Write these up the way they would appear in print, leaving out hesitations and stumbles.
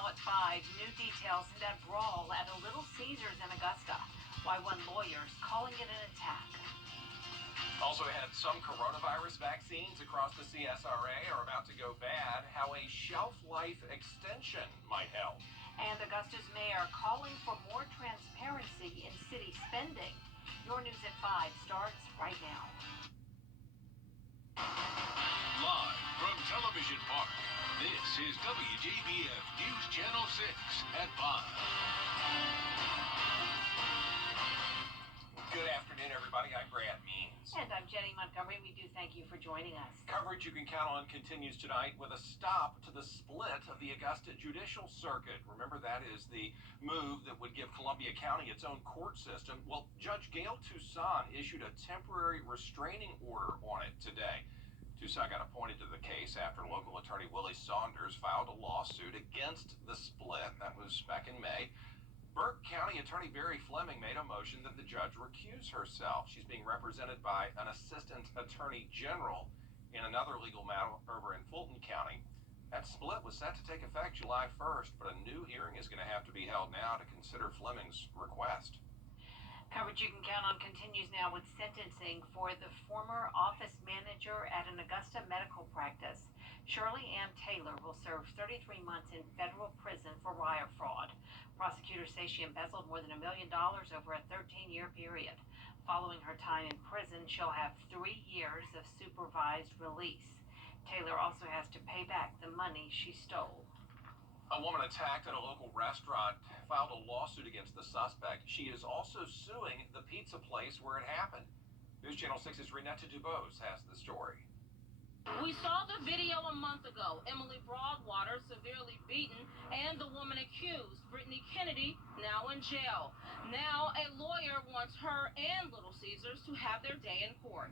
Now at 5, new details in that brawl at a Little Caesars in Augusta. Why one lawyer's calling it an attack. Also had some coronavirus vaccines across the CSRA are about to go bad. How a shelf life extension might help. And Augusta's mayor calling for more transparency in city spending. Your news at 5 starts right now. Live from Television Park, this is WJBF News Channel 6 at 5. Good afternoon, everybody. I'm Brad Means. And I'm Jenny Montgomery. We do thank you for joining us. Coverage you can count on continues tonight with a stop to the split of the Augusta Judicial Circuit. Remember, that is the move that would give Columbia County its own court system. Well, Judge Gail Toussaint issued a temporary restraining order on it today. Toussaint got appointed to the case after local attorney Willie Saunders filed a lawsuit against the split. That was back in May. Burke County Attorney Barry Fleming made a motion that the judge recuse herself. She's being represented by an assistant attorney general in another legal matter over in Fulton County. That split was set to take effect July 1st, but a new hearing is going to have to be held now to consider Fleming's request. Coverage you can count on continues now with sentencing for the former office manager at an Augusta medical practice. Shirley Ann Taylor will serve 33 months in federal prison for wire fraud. Prosecutors say she embezzled more than $1 million over a 13-year period. Following her time in prison, she'll have 3 years of supervised release. Taylor also has to pay back the money she stole. A woman attacked at a local restaurant filed a lawsuit against the suspect. She is also suing the pizza place where it happened. News Channel 6's Renetta Dubose has the story. We saw the video a month ago. Emily Broadwater severely beaten and the woman accused, Brittany Kennedy, now in jail. Now a lawyer wants her and Little Caesars to have their day in court.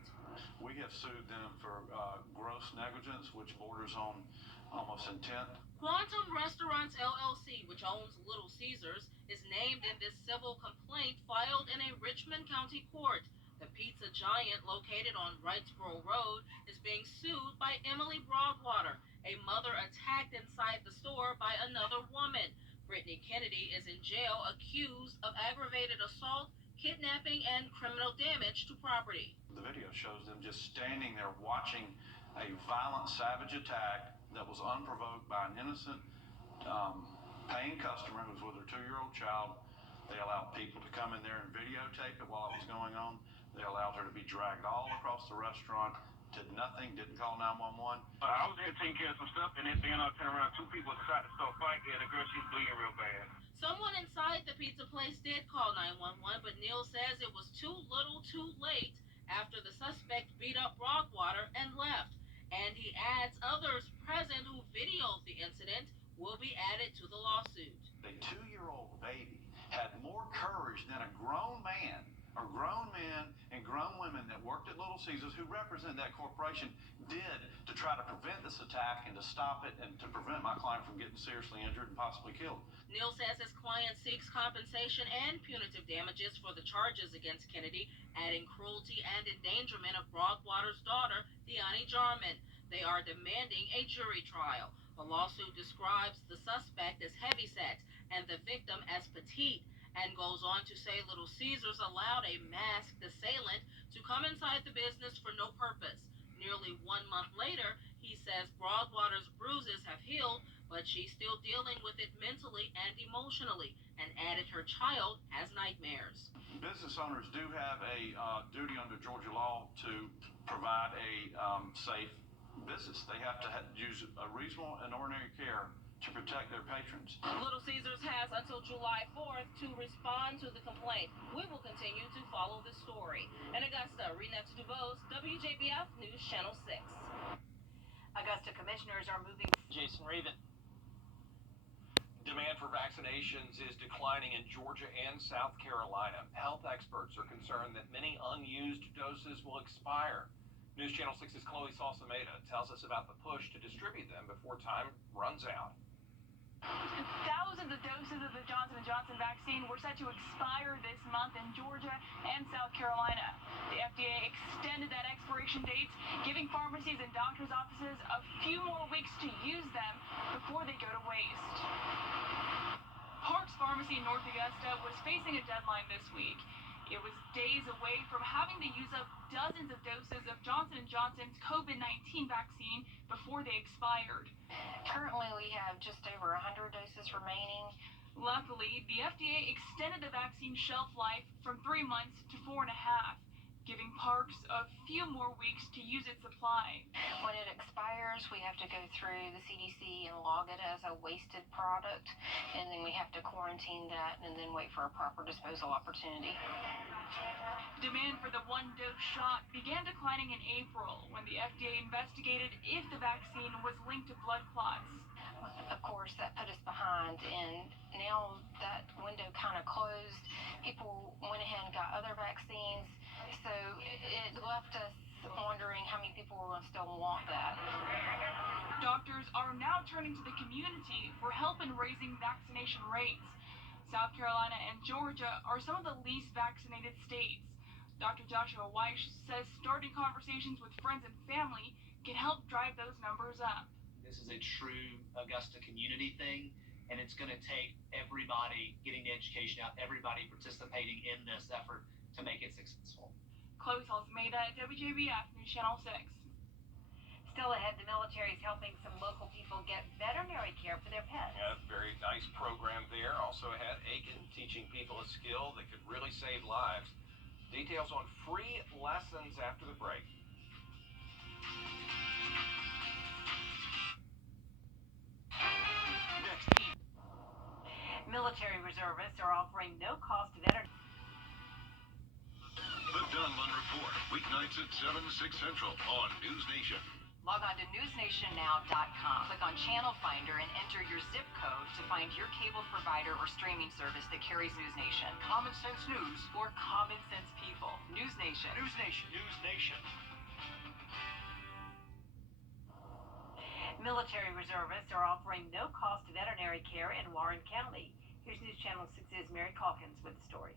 We have sued them for gross negligence, which borders on almost intent. Quantum Restaurants LLC, which owns Little Caesars, is named in this civil complaint filed in a Richmond County court. The pizza giant located on Wrightsboro Road is being sued by Emily Broadwater, a mother attacked inside the store by another woman. Brittany Kennedy is in jail accused of aggravated assault, kidnapping, and criminal damage to property. The video shows them just standing there watching a violent, savage attack that was unprovoked by an innocent paying customer who was with her 2-year-old child. They allowed people to come in there and videotape it while it was going on. They allowed her to be dragged all across the restaurant, did nothing, didn't call 911. I was there taking care of some stuff, and then I turned around, 2 people decided to start fighting, and the girl, she's bleeding real bad. Someone inside the pizza place did call 911, but Neil says it was too little too late after the suspect beat up Broadwater and left. And he adds others present who videoed the incident will be added to the lawsuit. A 2-year-old baby had more courage than a grown man or grown men and grown women that worked at Little Caesars who represent that corporation did to try to prevent this attack and to stop it and to prevent my client from getting seriously injured and possibly killed. Neil says his client seeks compensation and punitive damages for the charges against Kennedy, adding cruelty and endangerment of Broadwater's daughter, Deani Jarman. They are demanding a jury trial. The lawsuit describes the suspect as heavyset and the victim as petite, and goes on to say Little Caesars allowed a masked assailant to come inside the business for no purpose. Nearly 1 month later, he says Broadwater's bruises have healed, but she's still dealing with it mentally and emotionally, and added her child has nightmares. Business owners do have a duty under Georgia law to provide a safe business. They have to use a reasonable and ordinary care to protect their patrons. Little Caesars has until July 4th to respond to the complaint. We will continue to follow the story. In Augusta, Renetta Dubose, WJBF News Channel 6. Augusta commissioners are moving. Jason Raven. Demand for vaccinations is declining in Georgia and South Carolina. Health experts are concerned that many unused doses will expire. News Channel 6's Chloe Salsameda tells us about the push to distribute them before time runs out. Thousands of doses of the Johnson & Johnson vaccine were set to expire this month in Georgia and South Carolina. The FDA extended that expiration date, giving pharmacies and doctors' offices a few more weeks to use them before they go to waste. Parks Pharmacy in North Augusta was facing a deadline this week. It was days away from having to use up dozens of doses of Johnson & Johnson's COVID-19 vaccine before they expired. Currently, we have just over 100 doses remaining. Luckily, the FDA extended the vaccine shelf life from 3 months to 4.5, giving Parks a few more weeks to use its supply. When it expires, we have to go through the CDC and log it as a wasted product, and then we have to quarantine that and then wait for a proper disposal opportunity. Demand for the one-dose shot began declining in April when the FDA investigated if the vaccine was linked to blood clots. Of course, that put us behind, and now that window kind of closed. People went ahead and got other vaccines, so it left us wondering how many people will still want that. Doctors are now turning to the community for help in raising vaccination rates. South Carolina and Georgia are some of the least vaccinated states. Dr. Joshua Weiss says starting conversations with friends and family can help drive those numbers up. This is a true Augusta community thing, and it's going to take everybody getting the education out, everybody participating in this effort to make it successful. Chloe Salzmeda, WJBF News Channel 6. Still ahead, the military is helping some local people get veterinary care for their pets. Yeah, very nice program there. Also ahead, Aiken teaching people a skill that could really save lives. Details on free lessons after the break. Military reservists are offering no-cost veterinary. The Dunlun Report, weeknights at 7, 6 Central on News Nation. Log on to newsnationnow.com. Click on Channel Finder and enter your zip code to find your cable provider or streaming service that carries News Nation. Common sense news. For common sense people. News Nation. News Nation. News Nation. Military reservists are offering no-cost veterinary care in Warren County. Here's News Channel 6's Mary Calkins with the story.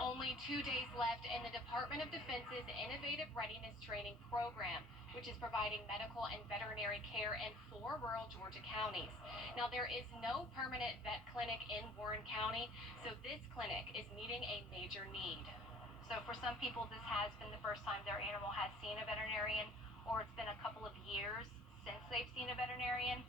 Only 2 days left in the Department of Defense's Innovative Readiness Training Program, which is providing medical and veterinary care in 4 rural Georgia counties. Now, there is no permanent vet clinic in Warren County, so this clinic is meeting a major need. So for some people, this has been the first time their animal has seen a veterinarian, or it's been a couple of years since they've seen a veterinarian.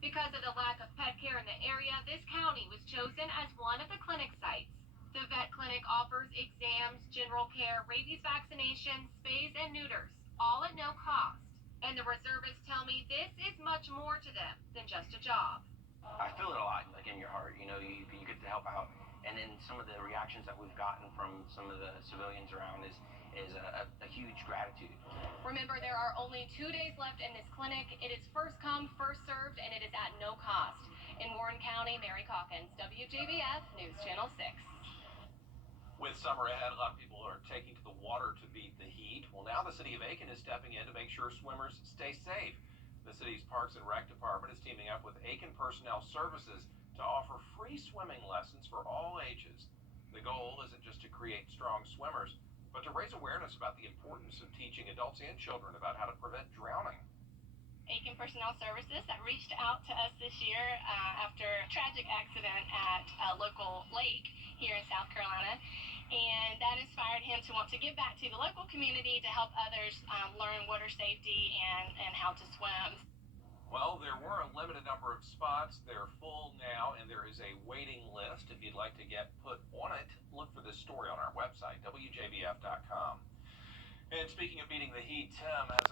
Because of the lack of pet care in the area, this county was chosen as one of the clinic sites. The vet clinic offers exams, general care, rabies vaccination, spays, and neuters, all at no cost. And the reservists tell me this is much more to them than just a job. I feel it a lot, like in your heart, you know, you get to help out. And then some of the reactions that we've gotten from some of the civilians around is a huge gratitude. Remember, there are only 2 days left in this clinic. It is first come, first served, and it is at no cost. In Warren County, Mary Calkins, WJBF News Channel 6. With summer ahead, a lot of people are taking to the water to beat the heat. Well, now the city of Aiken is stepping in to make sure swimmers stay safe. The city's Parks and Rec Department is teaming up with Aiken Personnel Services to offer free swimming lessons for all ages. The goal isn't just to create strong swimmers, but to raise awareness about the importance of teaching adults and children about how to prevent drowning. Aiken Personnel Services that reached out to us this year after a tragic accident at a local lake here in South Carolina, and that inspired him to want to give back to the local community to help others learn water safety and how to swim. Well, there were a limited number of spots. They're full now, and there is a waiting list. If you'd like to get put on it, look for this story on our website, WJBF.com. And speaking of beating the heat, Tim has